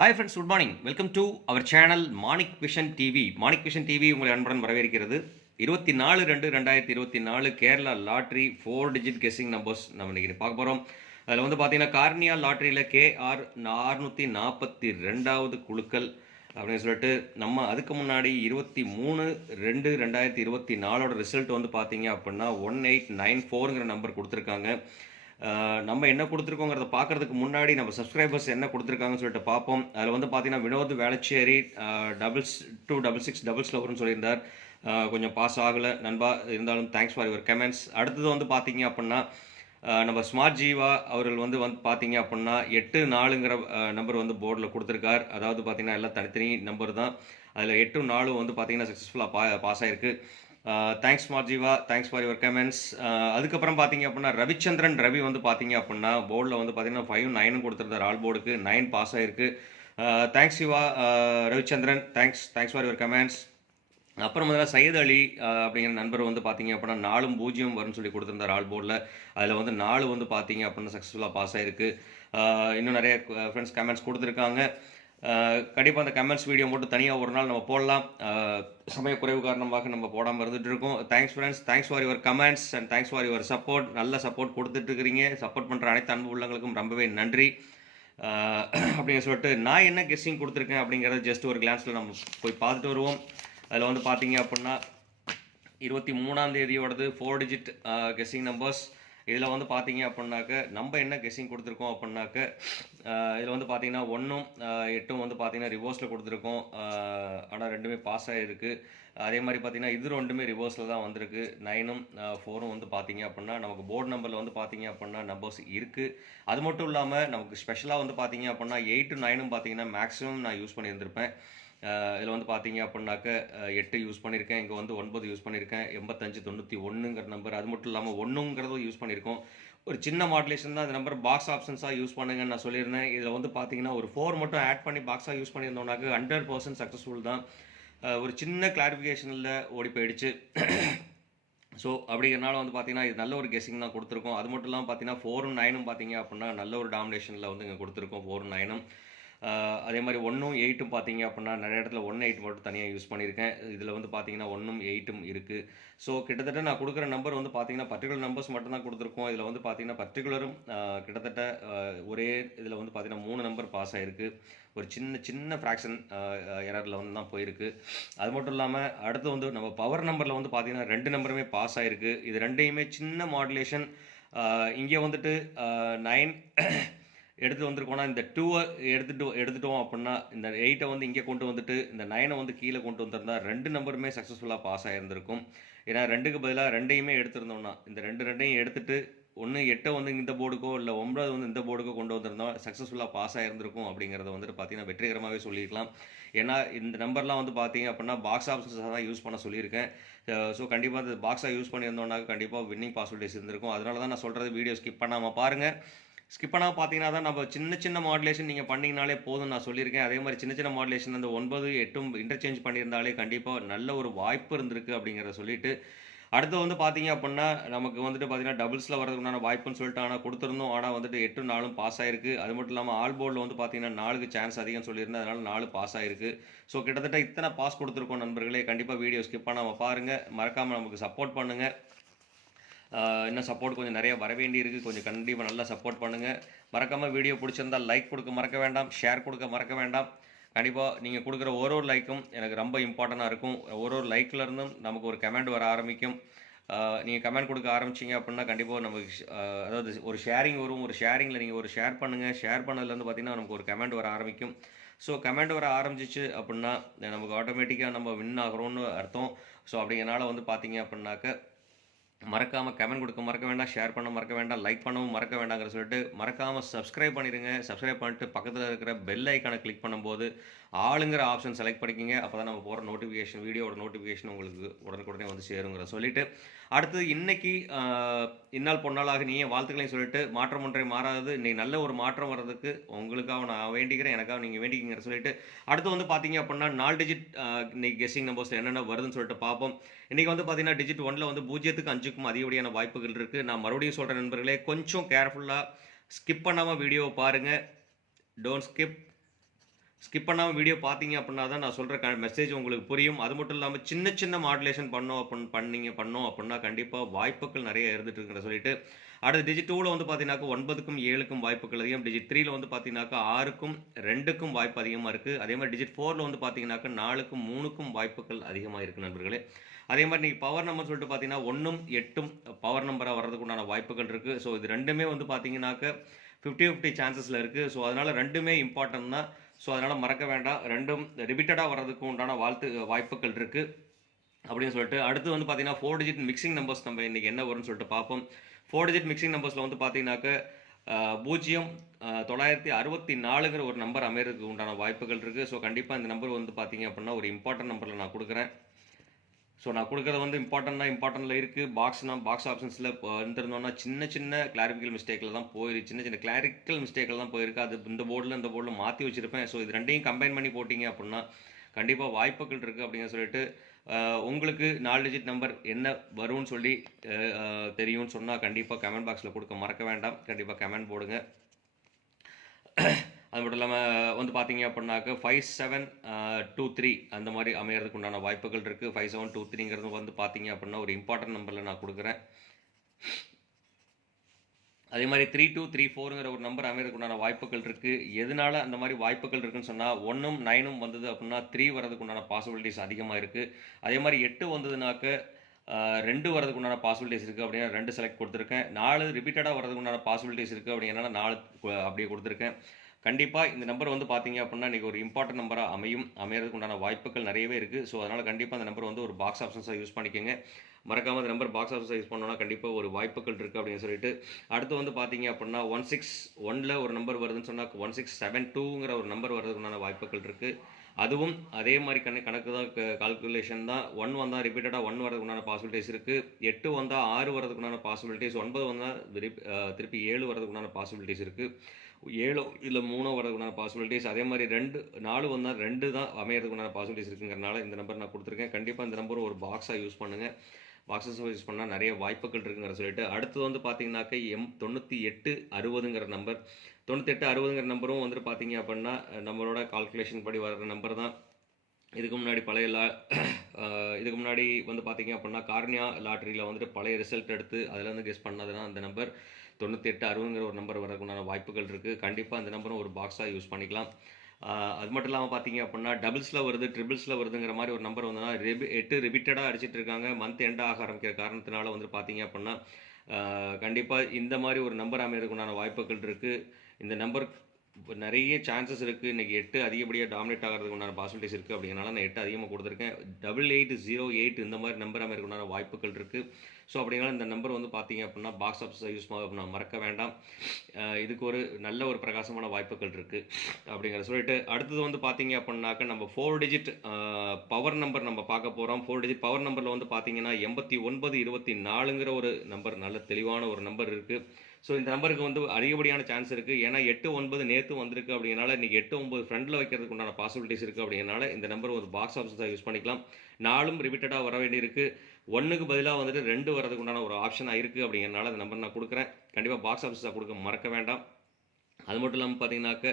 Hi friends, good morning. Welcome to our channel Manik vision TV. Manik vision TV உங்களை அன்புடன் வரவேற்கிறது. 24/2/2024 Kerala lottery 4 digit guessing numbers நம்ம இன்றைக்கி பார்க்க போகிறோம். அதில் வந்து பார்த்தீங்கன்னா கார்னியா லாட்ரியில் KR 642வது குழுக்கள் அப்படின்னு சொல்லிட்டு நம்ம அதுக்கு முன்னாடி 23/2/2024 ரிசல்ட் வந்து பார்த்தீங்க அப்படின்னா 1894ங்கிற நம்பர் கொடுத்துருக்காங்க. நம்ம என்ன கொடுத்துருக்கோங்கிறத பார்க்கறதுக்கு முன்னாடி நம்ம சப்ஸ்கிரைபர்ஸ் என்ன கொடுத்துருக்காங்கன்னு சொல்லிட்டு பார்ப்போம். அதில் வந்து பார்த்தீங்கன்னா வினோத் வேளச்சேரி 2266 சொல்லியிருந்தார். கொஞ்சம் பாஸ் ஆகலை நண்பா, இருந்தாலும் தேங்க்ஸ் ஃபார் யுவர் கமெண்ட்ஸ். அடுத்தது வந்து பார்த்தீங்க அப்படின்னா நம்ம ஸ்மார்ட் ஜீவா அவர்கள் வந்து பார்த்தீங்க அப்படின்னா 84ங்கிற நம்பர் வந்து போர்டில் கொடுத்துருக்கார். அதாவது பார்த்தீங்கன்னா எல்லாம் தனித்தனி நம்பர் தான். அதில் 8 4 வந்து பார்த்தீங்கன்னா சக்ஸஸ்ஃபுல்லாக பாஸ் ஆயிருக்கு. Thanks smart Jeeva, thanks for your comments. அதுக்கப்புறம் பார்த்தீங்க அப்படின்னா ரவிச்சந்திரன் ரவி வந்து பார்த்தீங்க அப்படின்னா போர்டில் வந்து பார்த்தீங்கன்னா 5 9 கொடுத்துருந்தார். ஆல் போர்டுக்கு 9 பாஸ் ஆயிருக்கு. Thanks Siva, Ravichandran, thanks for your comments. அப்புறம் முதல்ல சையத் அலி அப்படிங்கிற நண்பர் வந்து பார்த்தீங்க அப்படின்னா 4 0 வரும்னு சொல்லி கொடுத்துருந்தார் ஆல் போர்டில். அதில் வந்து 4 வந்து பார்த்தீங்க அப்படின்னா சக்ஸஸ்ஃபுல்லாக பாஸ் ஆயிருக்கு. இன்னும் நிறைய ஃப்ரெண்ட்ஸ் கமெண்ட்ஸ் கொடுத்துருக்காங்க. கண்டிப்பாக அந்த கமெண்ட்ஸ் வீடியோ மட்டும் தனியாக ஒரு நாள் நம்ம போடலாம். சமய குறைவு காரணமாக நம்ம போடாமல் இருந்துகிட்டு இருக்கோம். Thanks friends, thanks for your comments and thanks for your support. நல்ல சப்போர்ட் கொடுத்துட்ருக்கிறீங்க. சப்போர்ட் பண்ணுற அனைத்து அன்பு உள்ளங்களுக்கும் ரொம்பவே நன்றி. அப்படின்னு சொல்லிட்டு நான் என்ன கெஸ்ஸிங் கொடுத்துருக்கேன் அப்படிங்கிறத ஜஸ்ட் ஒரு கிளான்ஸில் நம்ம போய் பார்த்துட்டு வருவோம். அதில் வந்து பார்த்தீங்க அப்படின்னா 23ஆம் தேதியோடது 4 டிஜிட் கெஸ்ஸிங் நம்பர்ஸ். இதில் வந்து பார்த்தீங்க அப்படின்னாக்க நம்ம என்ன கெஸ்ஸிங் கொடுத்துருக்கோம் அப்படின்னாக்க இதில் வந்து பார்த்தீங்கன்னா 1ம் 8ம் வந்து பார்த்தீங்கன்னா ரிவர்ஸில் கொடுத்துருக்கோம். ஆனால் ரெண்டுமே பாஸ் ஆகிருக்கு. அதே மாதிரி பார்த்தீங்கன்னா இது ரெண்டுமே ரிவர்ஸில் தான் வந்திருக்கு. 9ம் 4ம் வந்து பார்த்தீங்க அப்படின்னா நமக்கு போர்டு நம்பரில் வந்து பார்த்தீங்க அப்படின்னா நம்பர்ஸ் இருக்குது. அது மட்டும் இல்லாமல் நமக்கு ஸ்பெஷலாக வந்து பார்த்தீங்க அப்படின்னா 8 9ம் பார்த்தீங்கன்னா மேக்ஸிமம் நான் யூஸ் பண்ணியிருந்திருப்பேன். இதில் வந்து பார்த்தீங்க அப்படின்னாக்க 8 யூஸ் பண்ணியிருக்கேன். இங்கே வந்து 9 யூஸ் பண்ணியிருக்கேன். 8591ங்கிற நம்பர். அது மட்டும் இல்லாமல் 1ங்கிறதும் யூஸ் பண்ணியிருக்கோம். ஒரு சின்ன மாடுலேஷன் தான். இந்த நம்பர் பாக்ஸ் ஆப்ஷன்ஸாக யூஸ் பண்ணுங்கன்னு நான் சொல்லியிருந்தேன். இதில் வந்து பார்த்தீங்கன்னா ஒரு 4 மட்டும் ஆட் பண்ணி பாக்ஸாக யூஸ் பண்ணியிருந்தோம்னாக்க 100% சக்ஸஸ்ஃபுல் தான். ஒரு சின்ன கிளாரிஃபிகேஷனில் ஓடி போயிடுச்சு. ஸோ அப்படிங்கிறனால வந்து பார்த்தீங்கன்னா இது நல்ல ஒரு கெஸ்ஸிங் தான் கொடுத்துருக்கோம். அது மட்டும் இல்லாமல் பார்த்தீங்கன்னா 4ம் 9ம் பார்த்தீங்க அப்படின்னா நல்ல ஒரு டாமினேஷனில் வந்து இங்கே கொடுத்துருக்கோம். 4ம் 9ம் அதே மாதிரி 1ம் 8ம் பார்த்தீங்க அப்படின்னா நிறைய இடத்துல 1 8 மட்டும் தனியாக யூஸ் பண்ணியிருக்கேன். இதில் வந்து பார்த்தீங்கன்னா 1ம் 8ம் இருக்குது. ஸோ கிட்டத்தட்ட நான் கொடுக்குற நம்பர் வந்து பார்த்தீங்கன்னா பர்டிகுலர் நம்பர்ஸ் மட்டும் தான் கொடுத்துருக்கோம். இதில் வந்து பார்த்தீங்கன்னா பர்டிகுலரும் கிட்டத்தட்ட ஒரே இதில் வந்து பார்த்தீங்கன்னா 3 நம்பர் பாஸ் ஆகிருக்கு. ஒரு சின்ன ஃப்ராக்ஷன் எரரில் வந்து தான் போயிருக்கு. அது மட்டும் இல்லாமல் அடுத்து வந்து நம்ம பவர் நம்பரில் வந்து பார்த்தீங்கன்னா 2 நம்பருமே பாஸ் ஆகிருக்கு. இது ரெண்டையுமே சின்ன மாடுலேஷன். இங்கே வந்துட்டு 9 எடுத்து வந்திருக்கோன்னா இந்த 2 எடுத்துட்டோம் அப்படின்னா இந்த 8 வந்து இங்கே கொண்டு வந்துட்டு இந்த 9 வந்து கீழே கொண்டு வந்திருந்தா 2 நம்பருமே சக்ஸஸ்ஃபுல்லாக பாஸ் ஆகியிருந்திருக்கும். ஏன்னா 2க்கு பதிலாக 2யுமே எடுத்திருந்தோம்னா இந்த 2யும் எடுத்துட்டு 1 8 வந்து இந்த போர்டுக்கோ இல்லை 9 வந்து இந்த போர்டுக்கோ கொண்டு வந்திருந்தோம் சக்ஸஸ்ஃபுல்லாக பாஸ் ஆகியிருந்திருக்கும். அப்படிங்கிறத வந்துட்டு பார்த்தீங்கன்னா வெற்றிகரமாகவே சொல்லியிருக்கலாம். ஏன்னா இந்த நம்பர்லாம் வந்து பார்த்தீங்க அப்படின்னா பாக்ஸ் ஆப்ஷன்ஸாக தான் யூஸ் பண்ண சொல்லியிருக்கேன். ஸோ கண்டிப்பாக இந்த பாக்ஸாக யூஸ் பண்ணியிருந்தோம்னா கண்டிப்பாக வின்னிங் பாசிபிலிட்டிஸ் இருந்திருக்கும். அதனால தான் நான் சொல்கிறது வீடியோ ஸ்கிப் பண்ணாமல் பாருங்கள். ஸ்கிப் பண்ணால் பார்த்தீங்கன்னா தான் நம்ம சின்ன மாடுலேஷன் நீங்கள் பண்ணிங்கனாலே போதும் நான் சொல்லியிருக்கேன். அதே மாதிரி சின்ன மாடுலேஷன் அந்த 9 8ம் இன்டர்சேஞ்ச் பண்ணியிருந்தாலே கண்டிப்பாக நல்ல ஒரு வாய்ப்பு இருந்திருக்கு அப்படிங்கிறத சொல்லிட்டு அடுத்து வந்து பார்த்தீங்க அப்படின்னா நமக்கு வந்துட்டு பார்த்தீங்கன்னா டபுள்ஸில் வரதுக்குண்டான வாய்ப்புன்னு சொல்லிட்டு ஆனால் கொடுத்துருந்தோம். ஆனால் வந்துட்டு 8 4ம் பாஸ் ஆயிருக்கு. அது மட்டும் இல்லாமல் ஆல் போர்டில் வந்து பார்த்தீங்கன்னா 4க்கு சான்ஸ் அதிகம் சொல்லியிருந்தேன். அதனால் 4 பாஸ் ஆயிருக்கு. ஸோ கிட்டத்தட்ட இத்தனை பாஸ் கொடுத்துருக்கோம் நண்பர்களே. கண்டிப்பாக வீடியோ ஸ்கிப் பண்ணாமல் பாருங்கள். மறக்காமல் நமக்கு சப்போர்ட் பண்ணுங்கள். இன்னும் சப்போர்ட் கொஞ்சம் நிறைய வர வேண்டி இருக்குது. கொஞ்சம் கண்டிப்பாக நல்லா சப்போர்ட் பண்ணுங்கள். மறக்காமல் வீடியோ பிடிச்சிருந்தால் லைக் கொடுக்க மறக்க வேண்டாம். ஷேர் கொடுக்க மறக்க வேண்டாம். கண்டிப்பாக நீங்கள் கொடுக்குற ஒரு லைக்கும் எனக்கு ரொம்ப இம்பார்ட்டண்ட்டாக இருக்கும். ஒரு லைக்கில் இருந்தும் நமக்கு ஒரு கமெண்ட் வர ஆரம்பிக்கும். நீங்கள் கமெண்ட் கொடுக்க ஆரம்பிச்சிங்க அப்படின்னா கண்டிப்பாக நமக்கு அதாவது ஒரு ஷேரிங் வரும். ஒரு ஷேரிங்கில் நீங்கள் ஒரு ஷேர் பண்ணுங்கள். ஷேர் பண்ணதுலேருந்து பார்த்தீங்கன்னா நமக்கு ஒரு கமெண்ட் வர ஆரம்பிக்கும். ஸோ கமெண்ட் வர ஆரம்பிச்சிச்சு அப்படின்னா நமக்கு ஆட்டோமேட்டிக்காக நம்ம வின் ஆகிறோன்னு அர்த்தம். ஸோ அப்படிங்கிறனால வந்து பார்த்தீங்க அப்படின்னாக்க மறக்காமல் கமெண்ட் கொடுக்க மறக்க வேண்டாம். ஷேர் பண்ண மறக்க வேண்டாம். லைக் பண்ணவும் மறக்க வேண்டாங்கிற சொல்லிட்டு மறக்காமல் சப்ஸ்கிரைப் பண்ணிடுங்க. சப்ஸ்கிரைப் பண்ணிட்டு பக்கத்தில் இருக்கிற பெல் ஐக்கானை கிளிக் பண்ணும்போது ஆளுங்கிற ஆப்ஷன் செலக்ட் பண்ணிக்கிங்க. அப்போ தான் நம்ம போகிற நோட்டிஃபிகேஷன் வீடியோட நோட்டிஃபிகேஷன் உங்களுக்கு உடனுக்குடனே வந்து சேருங்கிற சொல்லிட்டு அடுத்து இன்னைக்கு இந்நாள் பொன்னாளாக நீ வாழ்த்துக்களையும் சொல்லிட்டு மாற்றம் ஒன்றை மாறாதது இன்னைக்கு நல்ல ஒரு மாற்றம் வர்றதுக்கு உங்களுக்காக நான் வேண்டிக்கிறேன். எனக்காக நீங்கள் வேண்டிக்கிங்கிற சொல்லிட்டு அடுத்து வந்து பார்த்தீங்க அப்படின்னா 4 டிஜிட் இன்னைக்கு கெஸ்ஸிங் நம்பர்ஸ் என்னென்ன வருதுன்னு சொல்லிட்டு பார்ப்போம். இன்றைக்கி வந்து பார்த்தீங்கன்னா டிஜிட் 1ல் வந்து 0க்கு 5க்கும் அதிகப்படியான வாய்ப்புகள் இருக்குது. நான் மறுபடியும் சொல்கிறேன் நண்பர்களே, கொஞ்சம் கேர்ஃபுல்லாக ஸ்கிப் பண்ணாமல் வீடியோவை பாருங்கள். Don't skip. ஸ்கிப் பண்ணாமல் வீடியோ பார்த்தீங்க அப்படின்னா தான் நான் சொல்கிற மெசேஜ் உங்களுக்கு புரியும். அது மட்டும் இல்லாமல் சின்ன சின்ன மாடுலேஷன் பண்ணோம் அப்படின்னா கண்டிப்பாக வாய்ப்புகள் நிறைய இருந்துட்டு இருக்குன்னு சொல்லிட்டு அடுத்து டிஜிட் 2ல வந்து பார்த்தீங்கன்னாக்கா 9க்கும் 7க்கும் வாய்ப்புகள் அதிகம். டிஜிட் 3ல வந்து பார்த்தீங்கன்னாக்கா 6க்கும் 2க்கும் வாய்ப்பு அதிகமாக இருக்குது. அதே மாதிரி டிஜிட் 4ல வந்து பார்த்தீங்கன்னாக்கா 4க்கும் 3க்கும் வாய்ப்புகள் அதிகமாக இருக்குது நண்பர்களே. அதே மாதிரி நீங்கள் பவர் நம்பர் சொல்லிட்டு பார்த்தீங்கன்னா 1ம் 8ம் பவர் நம்பராக வர்றதுக்கு உண்டான வாய்ப்புகள் இருக்குது. ஸோ இது ரெண்டுமே வந்து பார்த்தீங்கன்னாக்கா 50-50 சான்சஸில் இருக்குது. ஸோ அதனால் ரெண்டுமே இம்பார்ட்டன்ட் தான். ஸோ அதனால் மறக்க வேண்டாம். ரெண்டும் ரிப்பீட்டடாக வர்றதுக்கு உண்டான வாய்ப்புகள் இருக்குது அப்படின்னு சொல்லிட்டு அடுத்து வந்து பார்த்தீங்கன்னா 4 டிஜிட் மிக்சிங் நம்பர்ஸ் நம்ம இன்றைக்கி என்ன வரும்னு சொல்லிட்டு பார்ப்போம். 4 டிஜிட் மிக்சிங் நம்பர்ஸில் வந்து பார்த்தீங்கன்னாக்க 0964ங்கிற ஒரு நம்பர் அமைகிறதுக்கு உண்டான வாய்ப்புகள் இருக்குது. ஸோ கண்டிப்பாக இந்த நம்பர் வந்து பார்த்தீங்க அப்படின்னா ஒரு இம்பார்ட்டன்ட் நம்பரில் நான் கொடுக்குறேன். ஸோ நான் கொடுக்குறது வந்து இம்பார்ட்டன்ட்டில் இருக்குது. பாக்ஸ் ஆப்ஷன்ஸில் இருந்திருந்தோம்னா சின்ன சின்ன கிளாரிஃபிக்கல் மிஸ்டேக்கில் தான் போயிருக்கு. சின்ன கிளாரிக்கல் மிஸ்டேக்கில் தான் போயிருக்கு. அது இந்த போர்டில் மாற்றி வச்சுருப்பேன். ஸோ இது ரெண்டையும் கம்பைன் பண்ணி போட்டிங்க அப்படின்னா கண்டிப்பாக வாய்ப்புகள் இருக்குது அப்படின்னு சொல்லிட்டு உங்களுக்கு 4 டிஜிட் நம்பர் என்ன வரும்னு சொல்லி தெரியும்னு சொன்னால் கண்டிப்பாக கமெண்ட் பாக்ஸில் கொடுக்க மறக்க வேண்டாம். கண்டிப்பாக கமெண்ட் போடுங்க. அது மட்டும் இல்லாமல் வந்து பார்த்தீங்க அப்படின்னாக்க 5723 அந்த மாதிரி அமையறதுக்கு உண்டான வாய்ப்புகள் இருக்குது. 5723ங்கிறது வந்து பார்த்தீங்க அப்படின்னா ஒரு இம்பார்ட்டன்ட் நம்பரில் நான் கொடுக்குறேன். அதே மாதிரி 3234ங்கிற ஒரு நம்பர் அமைகிறதுக்கு உண்டான வாய்ப்புகள் இருக்குது. எதனால அந்த மாதிரி வாய்ப்புகள் இருக்குன்னு சொன்னால் 1ம் 9ம் வந்தது அப்படின்னா 3 வரதுக்கு உண்டான பாசிபிலிட்டிஸ் அதிகமாக இருக்குது. அதே மாதிரி 8 வந்ததுனாக்க 2 வரதுக்கு உண்டான பாசிபிலிட்டிஸ் இருக்குது அப்படின்னா 2 செலக்ட் கொடுத்துருக்கேன். 4 ரிப்பீட்டடாக வரதுக்கு உண்டான பாசிபிலிட்டிஸ் இருக்குது அப்படிங்கிறனால 4 அப்படியே கொடுத்துருக்கேன். கண்டிப்பாக இந்த நம்பர் வந்து பார்த்தீங்க அப்படின்னா இன்றைக்கி ஒரு இம்பார்ட்டன்ட் நம்பராக அமையறதுக்கு உண்டான வாய்ப்புகள் நிறையவே இருக்குது. ஸோ அதனால் கண்டிப்பாக அந்த நம்பர் வந்து ஒரு பாக்ஸ் ஆப்ஷன்ஸாக யூஸ் பண்ணிக்கோங்க. மறக்காமல் அந்த நம்பர் பாக்ஸ் ஆஃபீஸை யூஸ் பண்ணோன்னா கண்டிப்பாக ஒரு வாய்ப்புகள் இருக்குது அப்படின்னு சொல்லிட்டு அடுத்து வந்து பார்த்தீங்க அப்படின்னா 161ல் ஒரு நம்பர் வருதுன்னு சொன்னால் 1672ங்கிற ஒரு நம்பர் வர்றதுக்குண்டான வாய்ப்புகள் இருக்குது. அதுவும் அதே மாதிரி கணக்கு தான் கால்குலேஷன் தான். 1 வந்தால் ரிப்பீட்டடாக 1 வரதுக்குண்டான பாசிபிலிட்டிஸ் இருக்குது. 8 வந்தால் 6 வரதுக்குண்டான பாசிபிலிட்டிஸ், 9 வந்தால் திருப்பி 7 வரதுக்குண்டான பாசிபிலிட்டிஸ் இருக்குது. 7 இல்லை 3 வரதுக்குண்டான பாசிபிலிட்டிஸ். அதே மாதிரி 4 வந்தால் 2 தான் அமையறதுக்குண்டான பாசிபிலிட்டிஸ் இருக்குங்கிறனால இந்த நம்பர் நான் கொடுத்துருக்கேன். கண்டிப்பாக இந்த நம்பர் ஒரு பாக்ஸாக யூஸ் பண்ணுங்கள். பாக்ஸஸ் யூஸ் பண்ணால் நிறைய வாய்ப்புகள் இருக்குங்கிற சொல்லிட்டு அடுத்தது வந்து பார்த்தீங்கன்னாக்க 9860ங்கிற நம்பர். 9860ங்கிற நம்பரும் வந்துட்டு பார்த்தீங்க அப்படின்னா நம்மளோட கால்குலேஷன் படி வர்ற நம்பர் தான். இதுக்கு முன்னாடி வந்து பார்த்தீங்க அப்படின்னா கார்னியா லாட்ரியில் வந்துட்டு பழைய ரிசல்ட் எடுத்து அதில் வந்து கெஸ் பண்ணதுன்னா அந்த நம்பர் 9860ங்கிற ஒரு நம்பர் வரதுக்குண்டான வாய்ப்புகள் இருக்குது. கண்டிப்பாக அந்த நம்பரும் ஒரு பாக்ஸாக யூஸ் பண்ணிக்கலாம். அது மட்டும் இல்லாமல் பார்த்தீங்க அப்படின்னா டபுள்ஸில் வருது, ட்ரிபிள்ஸில் வருதுங்கிற மாதிரி ஒரு நம்பர் வந்ததுன்னா 8 ரிப்பீட்டடாக அடிச்சிட்டு இருக்காங்க. மந்த் எண்ட் ஆக ஆரம்பிக்கிற காரணத்தினால வந்து பார்த்தீங்க அப்படின்னா கண்டிப்பாக இந்த மாதிரி ஒரு நம்பர் அமைகிறதுக்குண்டான வாய்ப்புகள் இருக்குது. இந்த நம்பர் நிறைய சான்சஸ் இருக்குது. இன்றைக்கி 8 அதிகப்படியாக டாமினேட் ஆகிறதுக்கு உண்டான பாசிபிலிட்டிஸ் இருக்குது. அப்படிங்கிறனால நான் 8 அதிகமாக கொடுத்துருக்கேன். 8808 இந்த மாதிரி நம்பர் அமைகிறதுக்கு உண்டான வாய்ப்புகள் இருக்குது. ஸோ அப்படிங்கிறனால இந்த நம்பர் வந்து பார்த்தீங்க அப்படின்னா பாக்ஸ் ஆஃபீஸை யூஸ் மறக்க வேண்டாம். இதுக்கு ஒரு நல்ல ஒரு பிரகாசமான வாய்ப்புகள் இருக்குது அப்படிங்கிற சொல்லிட்டு அடுத்தது வந்து பார்த்தீங்க அப்படின்னாக்க நம்ம 4 டிஜிட் பவர் நம்பர் நம்ம பார்க்க போகிறோம். 4 டிஜிட் பவர் நம்பரில் வந்து பார்த்தீங்கன்னா 8924ங்கிற ஒரு நம்பர் நல்ல தெளிவான ஒரு நம்பர் இருக்குது. ஸோ இந்த நம்பருக்கு வந்து அதிகப்படியான சான்ஸ் இருக்குது. ஏன்னா 8-9 நேற்று வந்திருக்கு அப்படிங்கிறனால இன்றைக்கி 8-9 ஃப்ரெண்டில் வைக்கிறதுக்கு உண்டான பாசிபிலிட்டிஸ் இருக்குது. அப்படிங்கிறனால இந்த நம்பர் ஒரு பாக்ஸ் ஆஃபீஸாக யூஸ் பண்ணிக்கலாம். 4ம் ரிப்பீட்டடாக வர வேண்டியிருக்கு. 1க்கு பதிலாக வந்துட்டு 2 வரதுக்கு உண்டான ஒரு ஆப்ஷனாக இருக்குது. அப்படிங்கிறனால இந்த நம்பர் நான் கொடுக்குறேன். கண்டிப்பாக பாக்ஸ் ஆஃபீஸாக கொடுக்க மறக்க வேண்டாம். அது மட்டும் இல்லாமல் பார்த்தீங்கன்னாக்க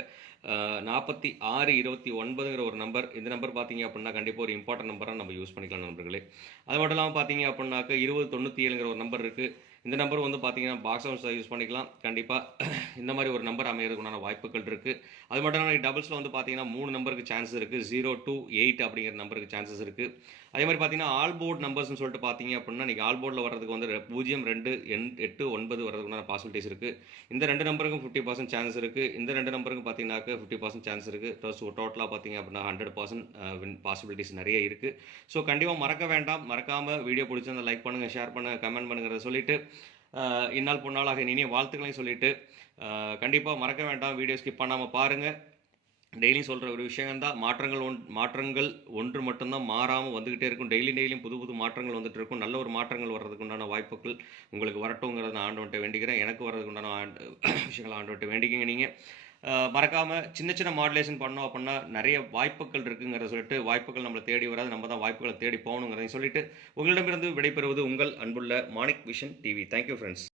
4629ங்கிற ஒரு நம்பர். இந்த நம்பர் பார்த்தீங்க அப்படின்னா கண்டிப்பாக ஒரு இம்பார்ட்டன்ட் நம்பராக நம்ம யூஸ் பண்ணிக்கலாம் நண்பர்களே. அது மட்டும் இல்லாமல் பார்த்தீங்க அப்படின்னாக்க 2097ங்கிற ஒரு நம்பர் இருக்குது. இந்த நம்பர் வந்து பார்த்தீங்கன்னா பாக்ஸ் ஆஃபீஸாக யூஸ் பண்ணிக்கலாம். கண்டிப்பாக இந்த மாதிரி ஒரு நம்பர் அமைகிறதுக்குண்டான வாய்ப்புகள் இருக்குது. அது மட்டும் இல்லாமல் டபுள்ஸில் வந்து பார்த்தீங்கன்னா 3 நம்பருக்கு சான்ஸ் இருக்குது. 028 அப்படிங்கிற நம்பருக்கு சான்சஸ் இருக்குது. அதே மாதிரி பார்த்தீங்கன்னா ஆல் போர்ட் நம்பர்ஸ்னு சொல்லிட்டு பார்த்தீங்க அப்படின்னா இன்றைக்கி ஆல் போர்டில் வர்றதுக்கு வந்து 0289 வரதுக்குண்டான பாசிபிலிட்டிஸ் இருக்குது. இந்த 2 நம்பருக்கும் 50% சான்ஸ் இருக்குது. இந்த 2 நம்பருக்கும் பார்த்தீங்கன்னாக்க 50% சான்ஸ் இருக்குது. ஸோ டோட்டலாக பார்த்தீங்க அப்படின்னா 100% பாசிபிலிட்டிஸ் நிறைய இருக்குது. ஸோ கண்டிப்பாக மறக்க வேண்டாம். மறக்காமல் வீடியோ பிடிச்சிருந்தா லைக் பண்ணுங்கள், ஷேர் பண்ணுங்கள், கமெண்ட் பண்ணுங்கிறத சொல்லிவிட்டு இந்நாள் பொன்னாளாக இனிய வாழ்த்துக்களையும் சொல்லிவிட்டு கண்டிப்பாக மறக்க வேண்டாம். வீடியோ ஸ்கிப் பண்ணாமல் பாருங்கள். டெய்லியும் சொல்கிற ஒரு விஷயம்தான், மாற்றங்கள் ஒன்று மட்டும்தான் மாறாமல் வந்துக்கிட்டே இருக்கும். டெய்லியும் புது மாற்றங்கள் வந்துட்டு இருக்கும். நல்ல ஒரு மாற்றங்கள் வர்றதுக்கு உண்டான வாய்ப்புகள் உங்களுக்கு வரட்டுங்கிறத நான் ஆண்டவன்ட்ட வேண்டிக்கிறேன். எனக்கு வர்றதுக்கு உண்டான விஷயங்கள் ஆண்டவன்ட்ட வேண்டிக்கிங்க. நீங்கள் மறக்காமல் சின்ன மாடுலேஷன் பண்ணோம் அப்படின்னா நிறைய வாய்ப்புகள் இருக்குங்கிறத சொல்லிட்டு வாய்ப்புகள் நம்மளை தேடி வராது, நம்ம தான் வாய்ப்புகளை தேடி போகணுங்கிறதையும் சொல்லிட்டு உங்களிடமிருந்து விடைபெறுவது உங்கள் அன்புள்ள Manik vision TV. Thank you friends.